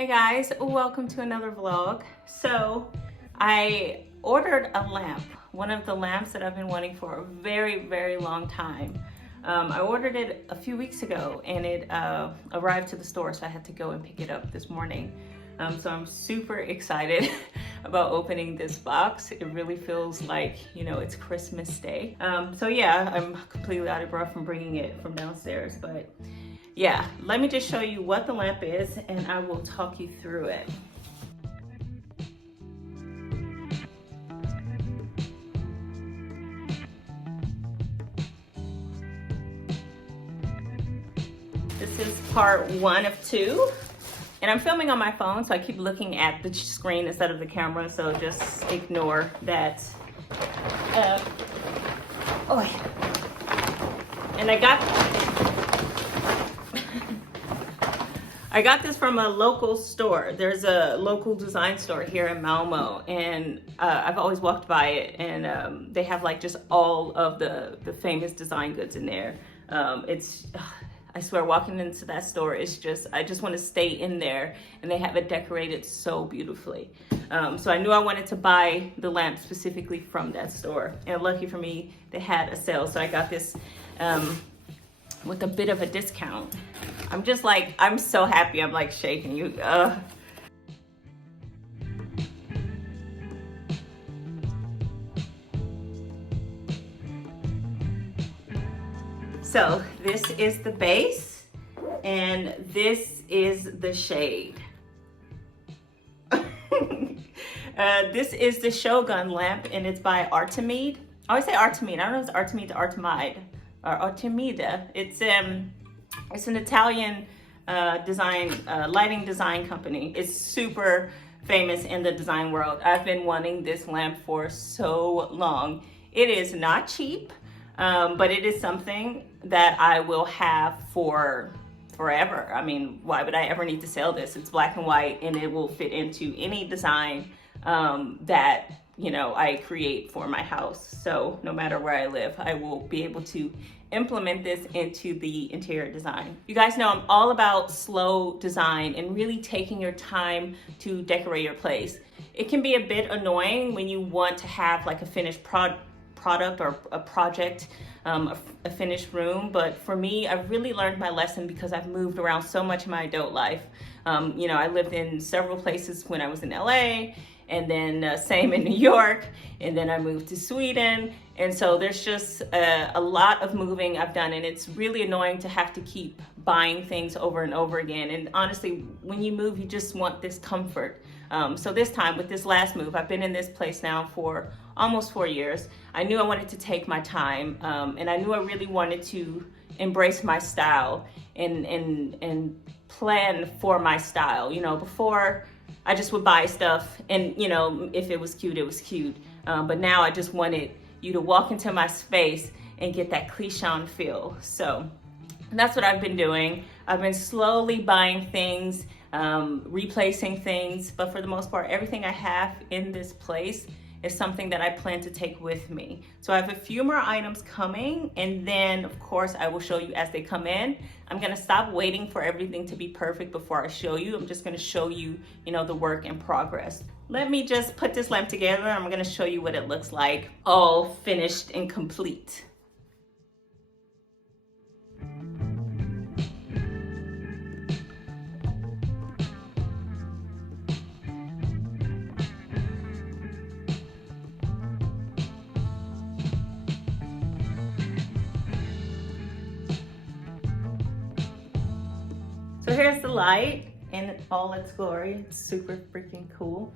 Hey guys, welcome to another vlog. So I ordered a lamp, one of the lamps that I've been wanting for a very long time. I ordered it a few weeks ago and it arrived to the store, so I had to go and pick it up this morning. So I'm super excited about opening this box. It really feels like, you know, it's Christmas Day. So yeah, I'm completely out of breath from bringing it from downstairs, but yeah, let me just show you what the lamp is and I will talk you through it. This is part 1 of 2. And I'm filming on my phone, so I keep looking at the screen instead of the camera, so just ignore that. And I got this from a local store. There's a local design store here in Malmo, and I've always walked by it, and they have like just all of the famous design goods in there. I swear, walking into that store, I just want to stay in there, and they have it decorated so beautifully. So I knew I wanted to buy the lamp specifically from that store, and lucky for me, they had a sale, so I got this with a bit of a discount. I'm so happy, I'm like shaking you. So this is the base, and this is the shade. This is the Shogun lamp, and it's by Artemide. I always say Artemide. I don't know if it's Artemide or Artemide or Artemide. It's an Italian lighting design company. It's super famous in the design world. I've been wanting this lamp for so long. It is not cheap. But it is something that I will have for forever. I mean, why would I ever need to sell this? It's black and white, and it will fit into any design that, you know, I create for my house. So no matter where I live, I will be able to implement this into the interior design. You guys know I'm all about slow design and really taking your time to decorate your place. It can be a bit annoying when you want to have like a finished product or a project, a finished room. But for me, I've really learned my lesson because I've moved around so much in my adult life. You know, I lived in several places when I was in LA, and then same in New York, and then I moved to Sweden. And so there's just a lot of moving I've done, and it's really annoying to have to keep buying things over and over again. And honestly, when you move, you just want this comfort. So this time with this last move, I've been in this place now for almost 4 years. I knew I wanted to take my time, and I knew I really wanted to embrace my style and plan for my style. You know, before I just would buy stuff, and you know, if it was cute, it was cute. But now I just wanted you to walk into my space and get that Cleshawn feel. So that's what I've been doing. I've been slowly buying things, replacing things, but for the most part, everything I have in this place is something that I plan to take with me. So I have a few more items coming, and then of course I will show you as they come in. I'm gonna stop waiting for everything to be perfect before I show you. I'm just gonna show you, you know, the work in progress. Let me just put this lamp together. I'm gonna show you what it looks like, all finished and complete. So here's the light in all its glory. It's super freaking cool.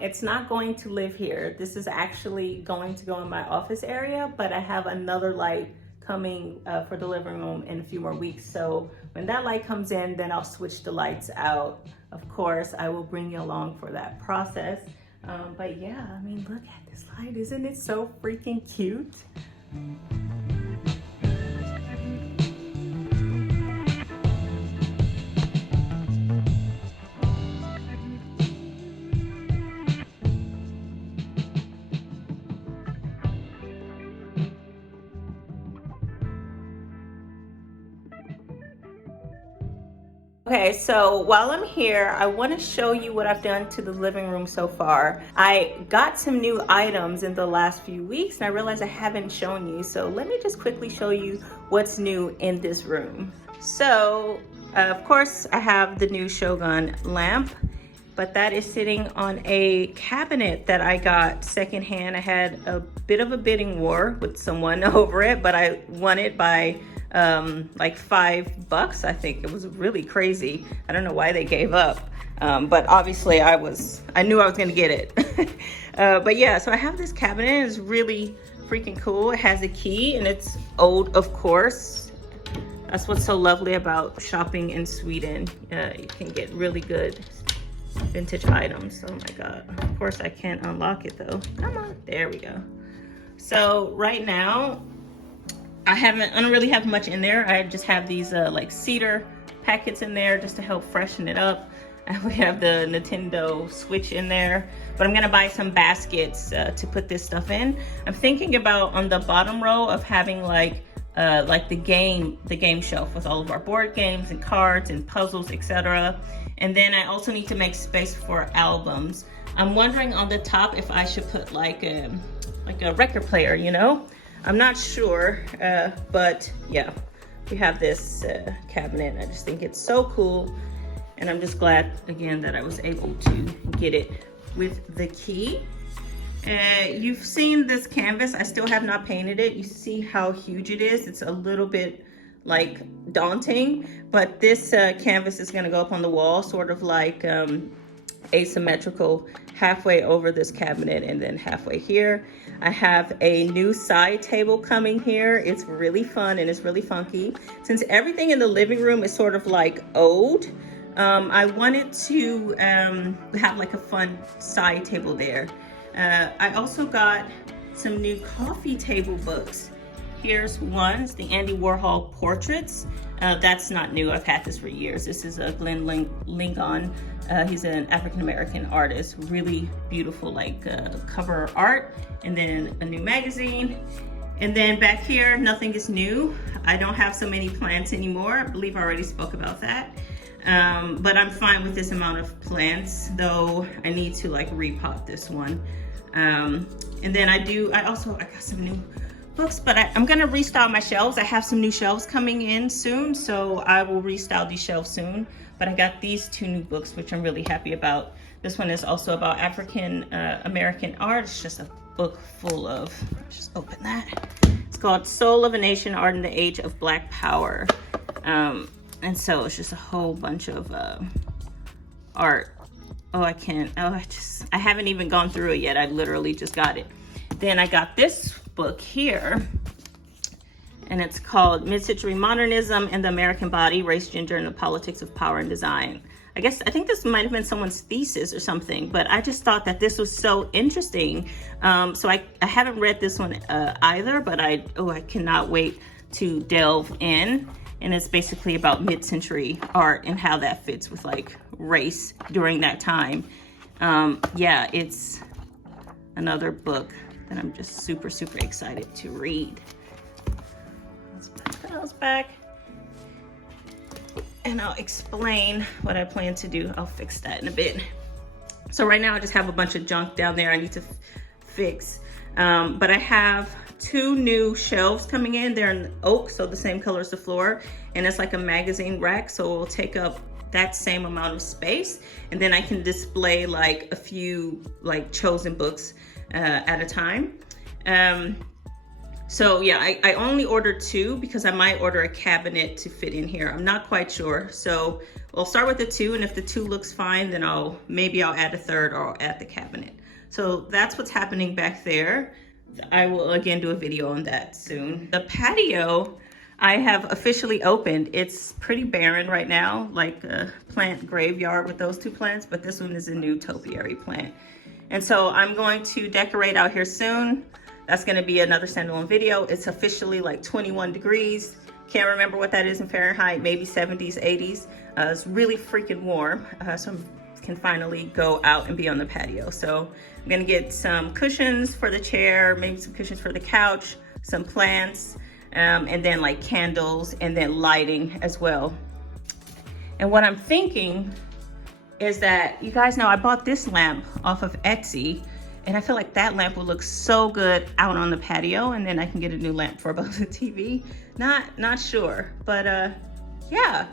It's not going to live here. This is actually going to go in my office area, but I have another light coming for the living room in a few more weeks. So when that light comes in, then I'll switch the lights out. Of course, I will bring you along for that process. But yeah, I mean, look at this light. Isn't it so freaking cute? Okay, so while I'm here, I want to show you what I've done to the living room so far. I got some new items in the last few weeks and I realized I haven't shown you. So let me just quickly show you what's new in this room. So, of course, I have the new Shogun lamp, but that is sitting on a cabinet that I got secondhand. I had a bit of a bidding war with someone over it, but I won it by like $5. I think it was really crazy. I don't know why they gave up, but obviously I knew I was gonna get it. But yeah, so I have this cabinet. It's really freaking cool. It has a key and it's old, of course. That's what's so lovely about shopping in Sweden. You can get really good vintage items. Oh my God. Of course I can't unlock it though. Come on, there we go. So right now, I don't really have much in there. I just have these like cedar packets in there just to help freshen it up. And we have the Nintendo Switch in there, but I'm gonna buy some baskets to put this stuff in. I'm thinking about on the bottom row of having like the game shelf with all of our board games and cards and puzzles, etc. And then I also need to make space for albums. I'm wondering on the top if I should put like a record player, you know? I'm not sure, but yeah, we have this cabinet. I just think it's so cool. And I'm just glad, again, that I was able to get it with the key. You've seen this canvas. I still have not painted it. You see how huge it is. It's a little bit like daunting, but this canvas is gonna go up on the wall, sort of like asymmetrical, halfway over this cabinet and then halfway here. I have a new side table coming here. It's really fun and it's really funky. Since everything in the living room is sort of like old, I wanted to have like a fun side table there. I also got some new coffee table books. Here's one, it's the Andy Warhol portraits. That's not new, I've had this for years. This is a Glenn Lingon. He's an African-American artist, really beautiful like cover art, and then a new magazine. And then back here, nothing is new. I don't have so many plants anymore. I believe I already spoke about that. But I'm fine with this amount of plants, though I need to like repot this one. And then I got some new books, but I'm gonna restyle my shelves. I have some new shelves coming in soon, so I will restyle these shelves soon. But I got these two new books, which I'm really happy about. This one is also about African American art. It's just a book full of, let's just open that. It's called Soul of a Nation, Art in the Age of Black Power. And so it's just a whole bunch of art. I haven't even gone through it yet. I literally just got it. Then I got this book here, and it's called Mid-Century Modernism and the American Body, Race, Gender, and the Politics of Power and Design. I think this might have been someone's thesis or something, but I just thought that this was so interesting. So I haven't read this one either, but I cannot wait to delve in. And it's basically about mid-century art and how that fits with like race during that time. Yeah, it's another book that I'm just super, super excited to read. Let's put those back. And I'll explain what I plan to do. I'll fix that in a bit. So right now I just have a bunch of junk down there I need to fix. But I have two new shelves coming in. They're in oak, so the same color as the floor. And it's like a magazine rack, so it will take up that same amount of space. And then I can display like a few like chosen books at a time. So yeah, I only ordered two because I might order a cabinet to fit in here. I'm not quite sure. So we'll start with the two, and if the two looks fine, then maybe I'll add a third, or I'll add the cabinet. So that's what's happening back there. I will again do a video on that soon. The patio I have officially opened. It's pretty barren right now, like a plant graveyard with those two plants, but this one is a new topiary plant. And so I'm going to decorate out here soon. That's gonna be another standalone video. It's officially like 21 degrees. Can't remember what that is in Fahrenheit, maybe 70s, 80s. It's really freaking warm, so I can finally go out and be on the patio. So I'm gonna get some cushions for the chair, maybe some cushions for the couch, some plants, and then like candles, and then lighting as well. And what I'm thinking is that, you guys know I bought this lamp off of Etsy, and I feel like that lamp would look so good out on the patio, and then I can get a new lamp for above the TV. Not sure, but yeah,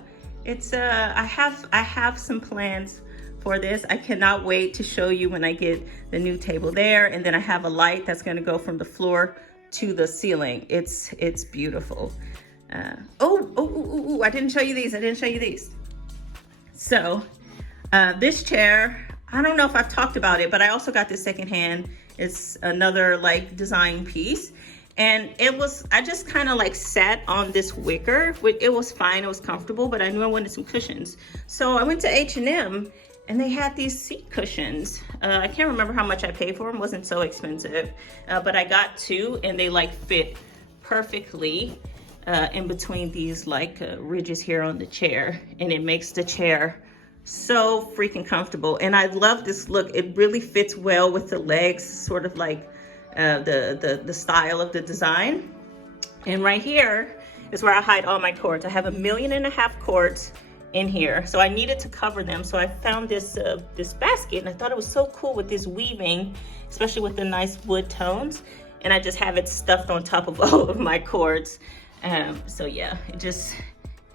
it's I have some plans for this. I cannot wait to show you when I get the new table there, and then I have a light that's going to go from the floor to the ceiling. It's beautiful. I didn't show you these. So this chair, I don't know if I've talked about it, but I also got this secondhand. It's another like design piece, and I just kind of like sat on this wicker. It was fine, it was comfortable, but I knew I wanted some cushions. So I went to H&M, and they had these seat cushions. I can't remember how much I paid for them. It wasn't so expensive, but I got two, and they like fit perfectly in between these like ridges here on the chair, and it makes the chair so freaking comfortable. And I love this look. It really fits well with the legs, sort of like the style of the design. And right here is where I hide all my cords. I have 1.5 million cords in here, so I needed to cover them. So I found this this basket, and I thought it was so cool with this weaving, especially with the nice wood tones. And I just have it stuffed on top of all of my cords. So yeah, it just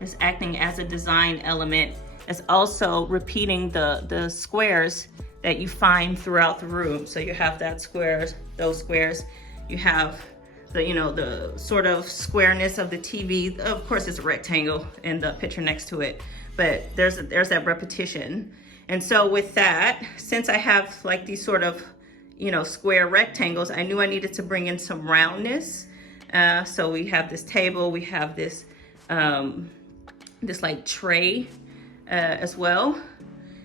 is acting as a design element. It's also repeating the squares that you find throughout the room. So you have those squares. You have the sort of squareness of the TV. Of course, it's a rectangle and the picture next to it, but there's that repetition. And so with that, since I have like these sort of square rectangles, I knew I needed to bring in some roundness. So we have this table, we have this this like tray as well.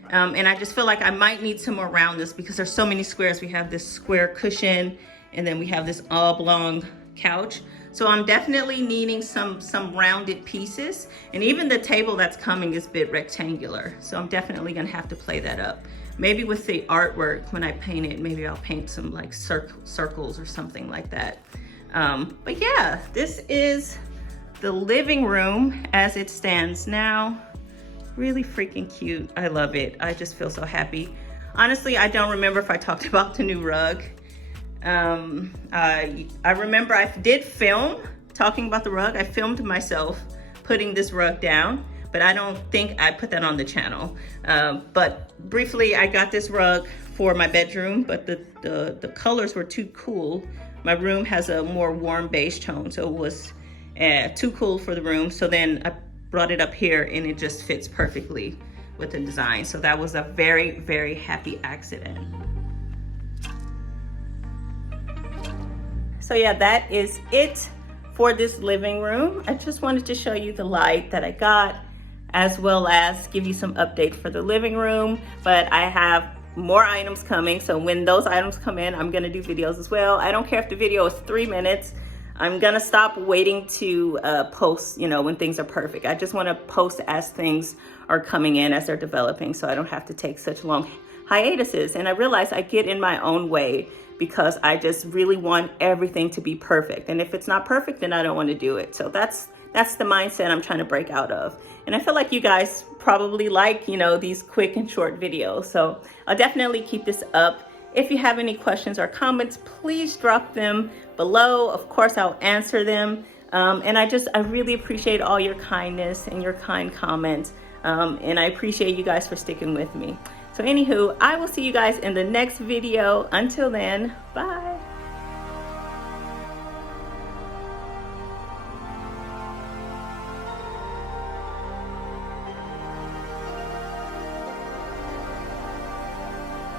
And I just feel like I might need some more roundness because there's so many squares. We have this square cushion, and then we have this oblong couch. So I'm definitely needing some rounded pieces. And even the table that's coming is a bit rectangular. So I'm definitely gonna have to play that up. Maybe with the artwork, when I paint it, maybe I'll paint some like circles or something like that. But yeah, this is the living room as it stands now. Really freaking cute. I love it. I just feel so happy. Honestly, I don't remember if I talked about the new rug. I remember I did film talking about the rug. I filmed myself putting this rug down, but I don't think I put that on the channel. But briefly, I got this rug for my bedroom, but the colors were too cool. My room has a more warm beige tone, so it was too cool for the room. So then I brought it up here, and it just fits perfectly with the design. So that was a very, very happy accident. So yeah, that is it for this living room. I just wanted to show you the light that I got, as well as give you some update for the living room. But I have more items coming, so when those items come in, I'm gonna do videos as well. I don't care if the video is 3 minutes. I'm gonna stop waiting to post, when things are perfect. I just wanna post as things are coming in, as they're developing, so I don't have to take such long hiatuses. And I realize I get in my own way because I just really want everything to be perfect. And if it's not perfect, then I don't wanna do it. So that's the mindset I'm trying to break out of. And I feel like you guys probably like, these quick and short videos. So I'll definitely keep this up. If you have any questions or comments, please drop them below. Of course, I'll answer them. And I really appreciate all your kindness and your kind comments. And I appreciate you guys for sticking with me. So anywho, I will see you guys in the next video. Until then, bye.